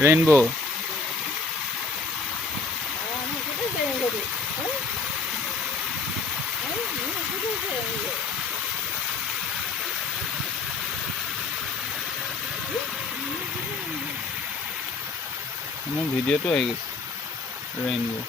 Rainbow মোৰ ভিডিঅ'টো আহি গৈছে ৰেইনবো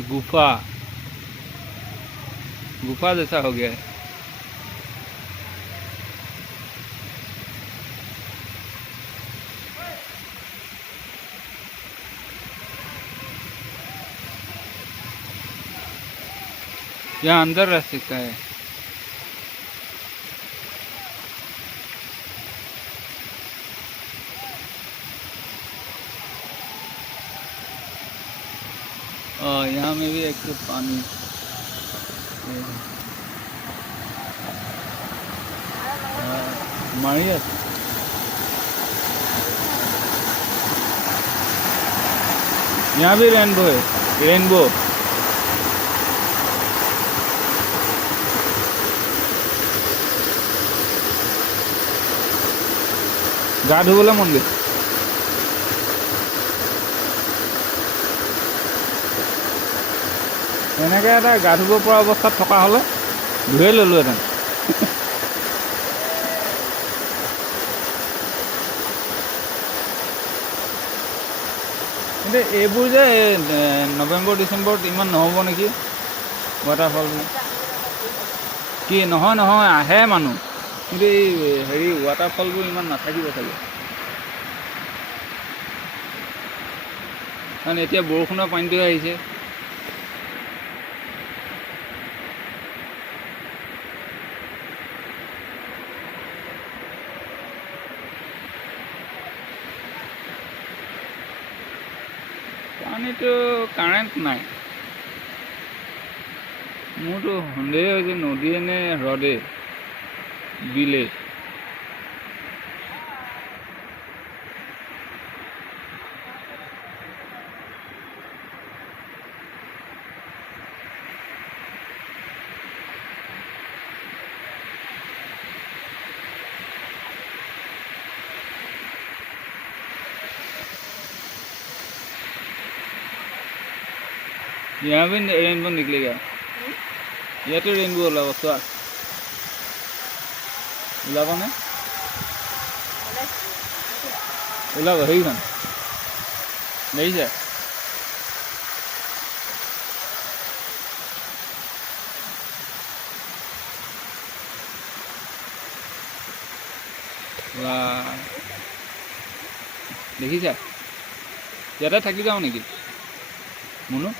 गुफा गुफा जैसा हो गया है यहाँ अंदर रह सकता है यहाँ में भी एक पानी मारिया यहाँ भी रेनबो है रेनबो গা ধুবলৈ মন গৈছে এনেকৈ এটা গা ধুব পৰা অৱস্থাত থকা হ'লে ধুয়ে ল'লোহেঁতেন কিন্তু এইবোৰ যে নৱেম্বৰ ডিচেম্বৰত ইমান নহ'ব নেকি ৱাটাৰফলবোৰ কি নহয় নহয় আহে মানুহ কিন্তু এই হেৰি ৱাটাৰফলবোৰ ইমান নাথাকিব চাগে কাৰণ এতিয়া বৰষুণৰ পানীটোহে আহিছে পানীটো কাৰেণ্ট নাই মোৰতো সন্দেহ হৈছে নদীয়ে নে হ্ৰদে বিলে यहाँ भी रेनबो निकलेगा यहाँ तो रेनबो ओलाब चोआ ওলাব নে ওলাব সেইখন দেখিছে দেখিছা ইয়াতে থাকি যাওঁ নেকি মুনু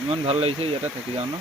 ইমান ভাল লাগিছে ইয়াতে থাকি যাওঁ ন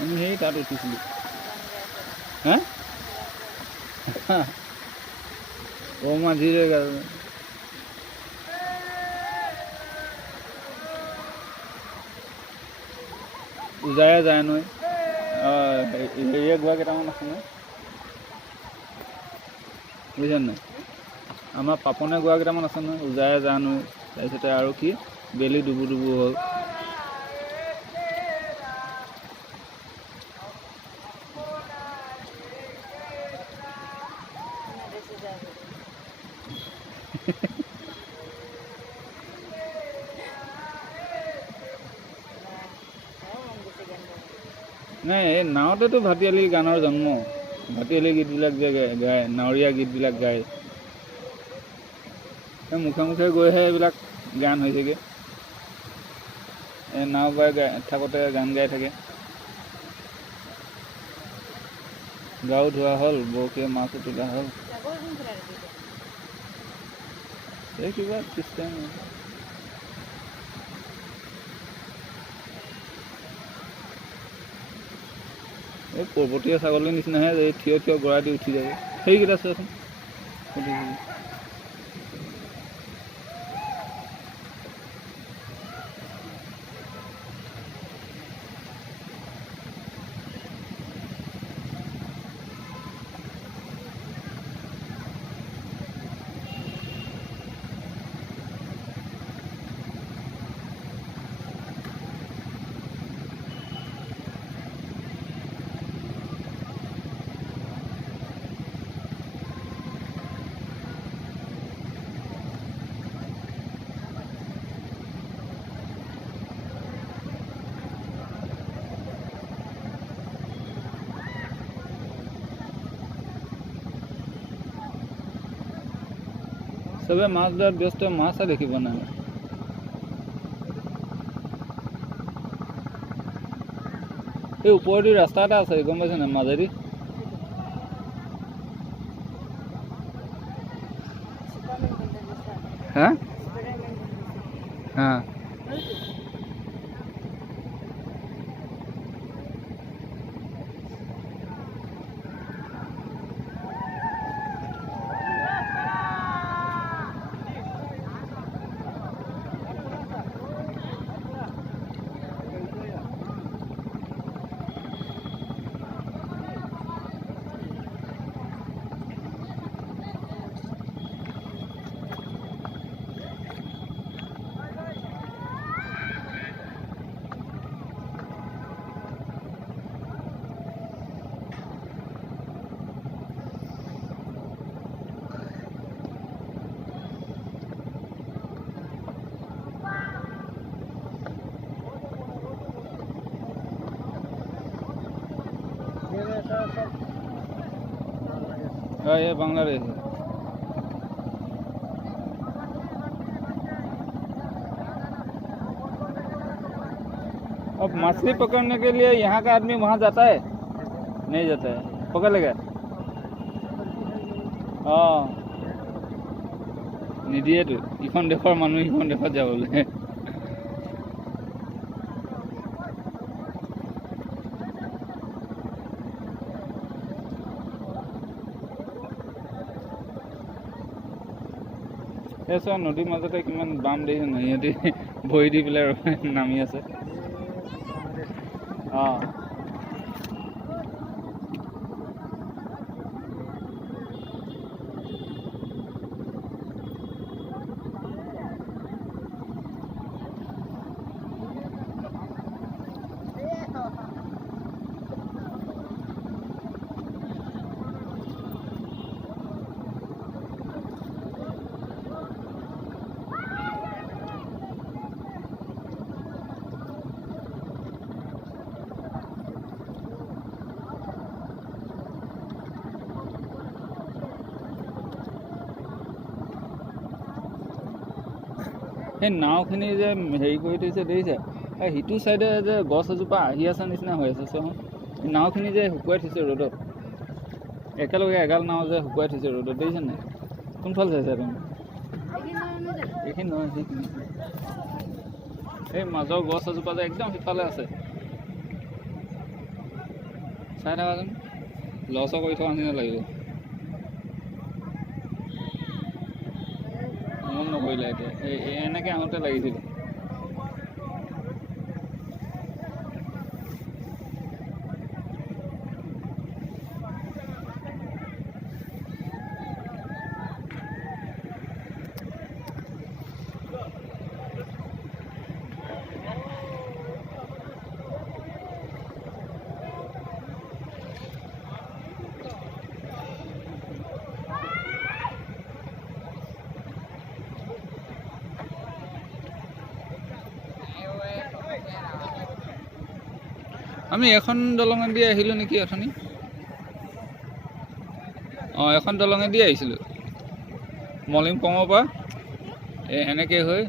আমি সেই তাত উঠিছিলোঁ। হা ও মাঝিৰে কাৰণে উজায়া যায় নহয়। হেৰিয়ে গোৱা কেইটামান আছে নহয়, বুজিছে নাই? আমাৰ পাপনে গোৱা কেইটামান আছে নহয়, উজায়া যা নৈ, তাৰপিছতে আৰু কি বেলি ডুবু ডুবু হ'ল। নাই এই নাৱতেতো ভাটিয়ালি গানৰ জন্ম। ভাটিয়ালি গীতবিলাক যে গায়, নাৱৰীয়া গীতবিলাক গায়, মুখে মুখে গৈহে এইবিলাক গান হৈছেগৈ। নাও বাই থাকোঁতে গান গাই থাকে। গাও ধোৱা হ'ল, বৰশীয়ে মাছো তোলা হ'ল, এই কিবা চিষ্টেম। এই পৰ্বতীয়া ছাগলীৰ নিচিনাহে এই থিয় থিয় গৰা দি উঠি যাব। সেইকেইটা চোৱাচোন। চবে মাছ ধৰাত ব্যস্ত, মাছহে দেখিব নাই। এই ওপৰেদি ৰাস্তা এটা আছে, গম পাইছে নাই? মাজেদি হা হা ये बांग्लादेश है। अब मछली पकड़ने के लिए यहाँ का आदमी वहाँ जाता है? नहीं जाता है। पकड़ लेगा? हाँ निदिए तो इखन देशर मानुह इखन देशत जाबले। এইচোৱা নদীৰ মাজতে কিমান বাম দেখিছে নহয়, সিহঁতি ভৰি দি পেলাই নামি আছে। অঁ সেই নাওখিনি যে হেৰি কৰি থৈছে দেখিছে, সিটো চাইডে যে গছ এজোপা আহি আছে নিচিনা হৈ আছে চোন। নাওখিনি যে শুকুৱাই থৈছে ৰ'দত, একেলগে এগাল নাও যে শুকুৱাই থৈছে ৰ'দত, দেখিছে নাই? কোনফালে চাইছা তুমি? এইখিনি নহয়, সেইখিনি এই মাজৰ গছ এজোপা যে একদম সিফালে আছে। চাই থাকাচোন লছ কৰি থকা নিচিনা লাগিব মন নকৰিলে এতিয়া এনেকৈ আহোঁতে লাগিছিল আমি এখন দলঙেদি আহিলোঁ নেকি অথনি অঁ এখন দলঙেদি আহিছিলোঁ মলিংপঙৰ পৰা এনেকৈ হৈ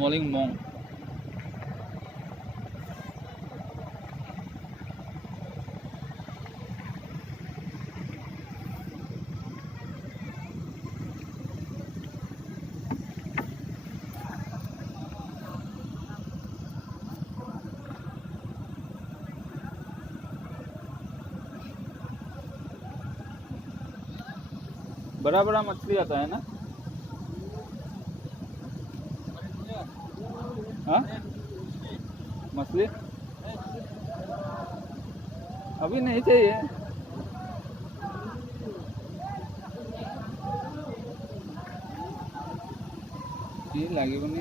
মলিংমং बड़ा बड़ा मछली आता है ना हाँ मछली अभी नहीं चाहिए ये लगे बनी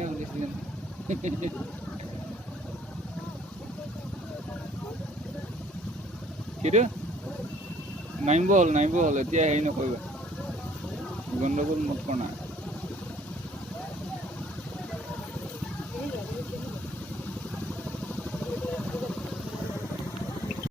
किरे नाइम बल एतिया हेरी नकरिबा गंडगोल मत करना